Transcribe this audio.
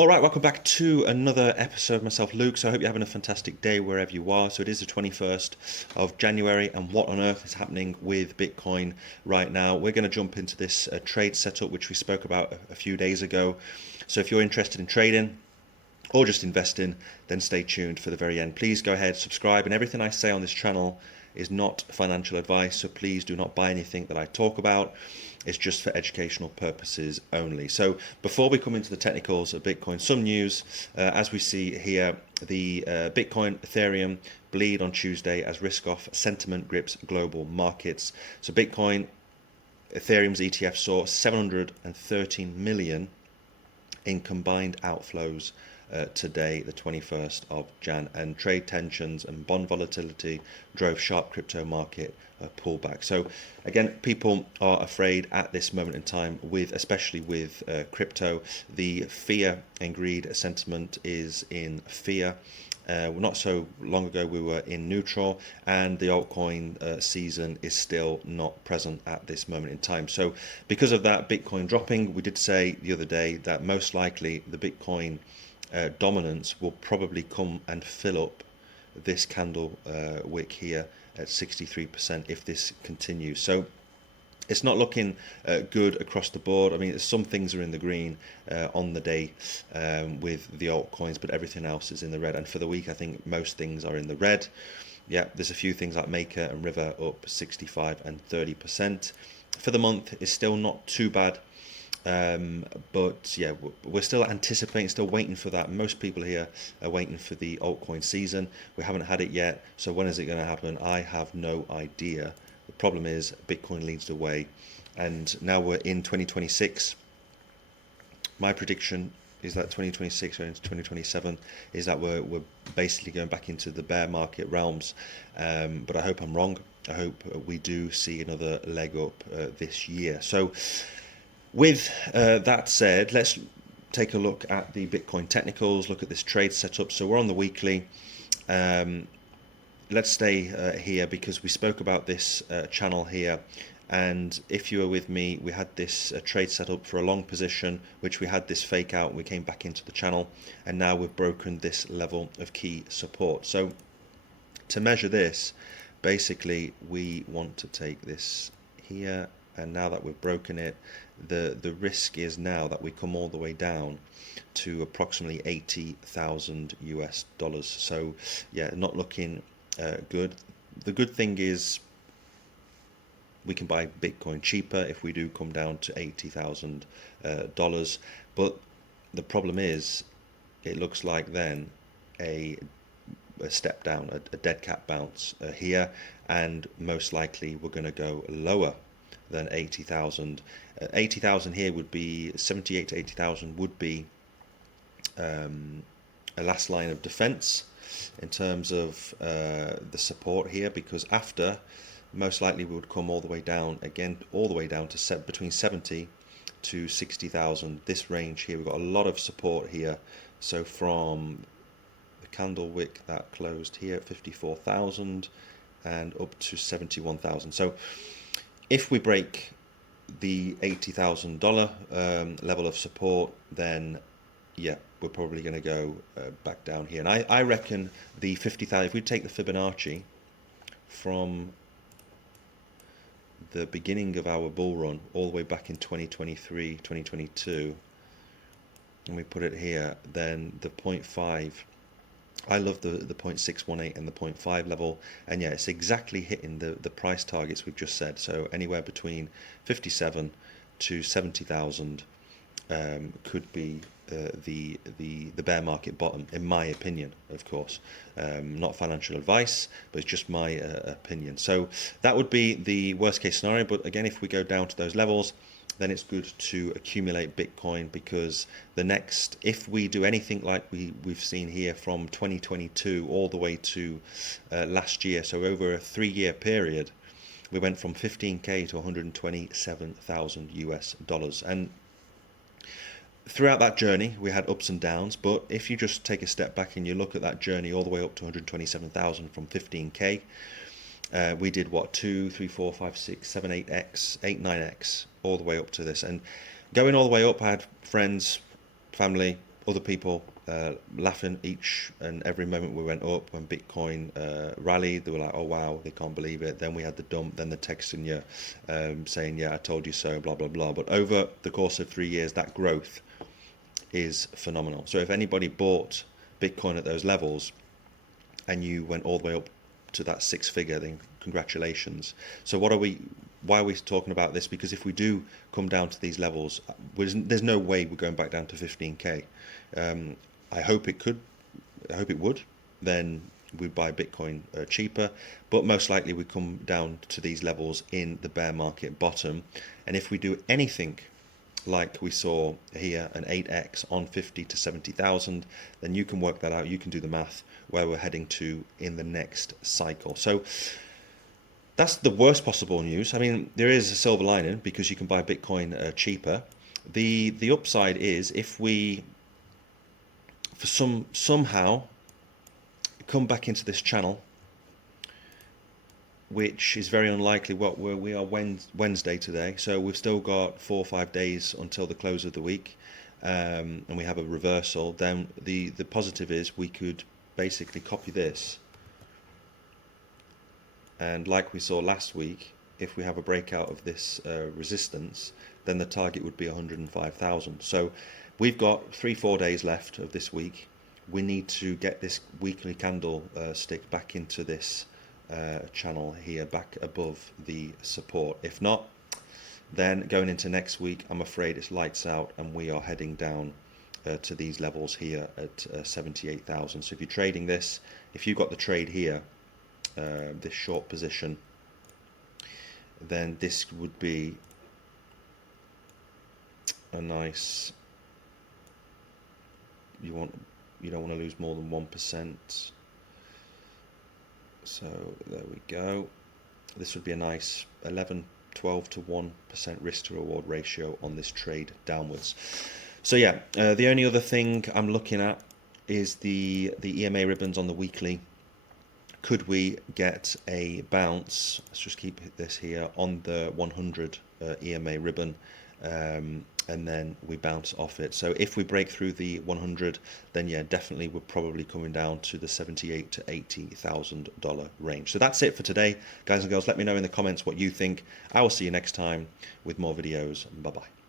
All right, welcome back to another episode of myself, Luke. So I hope you're having a fantastic day wherever you are. So it is the 21st of January, and what on earth is happening with Bitcoin right now? We're going to jump into this trade setup, which we spoke about a few days ago. So if you're interested in trading or just investing, then stay tuned for the very end. Please go ahead, subscribe, and everything I say on this channel is not financial advice, so please do not buy anything that I talk about. It's just for educational purposes only. So before we come into the technicals of Bitcoin, some news. As we see here, the Bitcoin, Ethereum bleed on Tuesday as risk-off sentiment grips global markets. So Bitcoin, Ethereum's ETF saw 713 million in combined outflows today, the 21st of Jan, and trade tensions and bond volatility drove sharp crypto market pullback. So again, people are afraid at this moment in time, especially with crypto. The fear and greed sentiment is in fear. Not so long ago we were in neutral, and the altcoin season is still not present at this moment in time. So because of that, Bitcoin dropping, we did say the other day that most likely the Bitcoin dominance will probably come and fill up this candle wick here at 63% if this continues. So it's not looking good across the board. I mean, some things are in the green on the day with the altcoins, but everything else is in the red. And for the week, I think most things are in the red. Yeah, there's a few things like Maker and River up 65 and 30%. For the month, it's still not too bad. But yeah, we're still anticipating, still waiting for that. Most people here are waiting for the altcoin season. We haven't had it yet. So when is it going to happen? I have no idea. The problem is Bitcoin leads the way, and now we're in 2026. My prediction is that 2026 or into 2027 is that we're basically going back into the bear market realms. But I hope I'm wrong. I hope we do see another leg up this year. So with that said, let's take a look at the Bitcoin technicals, look at this trade setup. So we're on the weekly. Let's stay here because we spoke about this channel here. And if you were with me, we had this trade set up for a long position, which we had this fake out and we came back into the channel. And now we've broken this level of key support. So to measure this, basically we want to take this here. And now that we've broken it, the risk is now that we come all the way down to approximately 80,000 US dollars. So yeah, not looking good. The good thing is we can buy Bitcoin cheaper if we do come down to $80,000. But the problem is, it looks like then a step down, a dead cat bounce here, and most likely we're going to go lower than 80,000. 80,000 here would be 78 to 80,000 would be a last line of defense in terms of the support here, because after most likely we would come all the way down again, all the way down to between 70 to 60,000. This range here, we've got a lot of support here. So from the candle wick that closed here at 54,000 and up to 71,000. So if we break the $80,000 level of support, then yeah, we're probably going to go back down here. And I reckon the 50,000, if we take the Fibonacci from the beginning of our bull run all the way back in 2023, 2022, and we put it here, then the 0.5, I love the 0.618 and the 0.5 level, and yeah, it's exactly hitting the price targets we've just said. So anywhere between 57 to 70,000 could be the bear market bottom, in my opinion, of course. Not financial advice, but it's just my opinion. So that would be the worst case scenario. But again, if we go down to those levels, then it's good to accumulate Bitcoin, because the next, if we do anything like we've seen here from 2022 all the way to last year, so over a 3-year period, we went from 15k to 127,000 US dollars. And throughout that journey, we had ups and downs, but if you just take a step back and you look at that journey all the way up to 127,000 from 15k, we did what, 2, 3, 4, 5, 6, 7, 8x, 9x, all the way up to this. And going all the way up, I had friends, family, other people laughing each and every moment we went up. When Bitcoin rallied, they were like, oh wow, they can't believe it. Then we had the dump, then the texting you saying, yeah, I told you so, blah blah blah. But over the course of 3 years, that growth is phenomenal. So if anybody bought Bitcoin at those levels and you went all the way up to that 6-figure, then congratulations. So why are we talking about this? Because if we do come down to these levels, there's no way we're going back down to 15k. I hope it would. Then we'd buy Bitcoin cheaper, but most likely we come down to these levels in the bear market bottom. And if we do anything like we saw here, an 8x on 50 to 70,000, then you can work that out. You can do the math where we're heading to in the next cycle. So that's the worst possible news. I mean, there is a silver lining because you can buy Bitcoin cheaper. The upside is if we, for somehow, come back into this channel, which is very unlikely. We are Wednesday today, so we've still got 4 or 5 days until the close of the week, and we have a reversal. Then the positive is we could basically copy this, and like we saw last week, if we have a breakout of this resistance, then the target would be 105,000. So we've got 3-4 days left of this week. We need to get this weekly candle stick back into this channel here, back above the support. If not, then going into next week, I'm afraid it's lights out and we are heading down to these levels here at 78,000. So if you're trading this, if you've got the trade here, this short position, then this would be a nice, you don't want to lose more than 1%. So there we go. This would be a nice 12 to 1% risk to reward ratio on this trade downwards. So yeah, the only other thing I'm looking at is the EMA ribbons on the weekly. Could we get a bounce? Let's just keep this here on the 100 EMA ribbon, and then we bounce off it. So if we break through the 100, then yeah, definitely we're probably coming down to the $78,000 to $80,000 range. So that's it for today, guys and girls. Let me know in the comments what you think. I will see you next time with more videos. Bye bye.